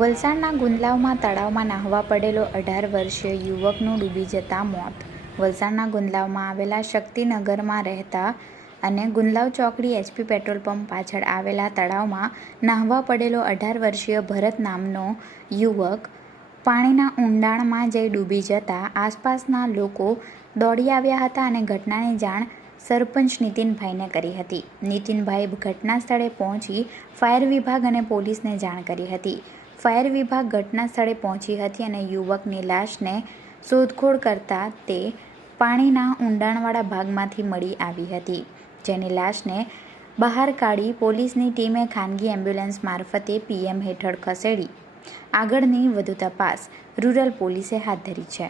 વલસાડના ગુંદલાવમાં તળાવમાં નાહવા પડેલો અઢાર વર્ષીય યુવકનું ડૂબી જતા મોત. વલસાડના ગુંદલાવમાં આવેલા શક્તિનગરમાં રહેતા અને ગુંદલાવ ચોકડી એચપી પેટ્રોલ પંપ પાછળ આવેલા તળાવમાં નાહવા પડેલો અઢાર વર્ષીય ભરત નામનો યુવક પાણીના ઊંડાણમાં જઈ ડૂબી જતા આસપાસના લોકો દોડી આવ્યા હતા અને ઘટનાની જાણ સરપંચ નીતિનભાઈને કરી હતી. નીતિનભાઈ ઘટના સ્થળે પહોંચી ફાયર વિભાગ અને પોલીસને જાણ કરી હતી. ફાયર વિભાગ ઘટના સ્થળે પહોંચી હતી અને યુવકની લાશને શોધખોળ કરતા તે પાણીના ઊંડાણવાળા ભાગમાંથી મળી આવી હતી જેની લાશને બહાર કાઢી પોલીસની ટીમે ખાનગી એમ્બ્યુલન્સ મારફતે પીએમ હેઠળ ખસેડી. આગળની વધુ તપાસ રૂરલ પોલીસે હાથ ધરી છે.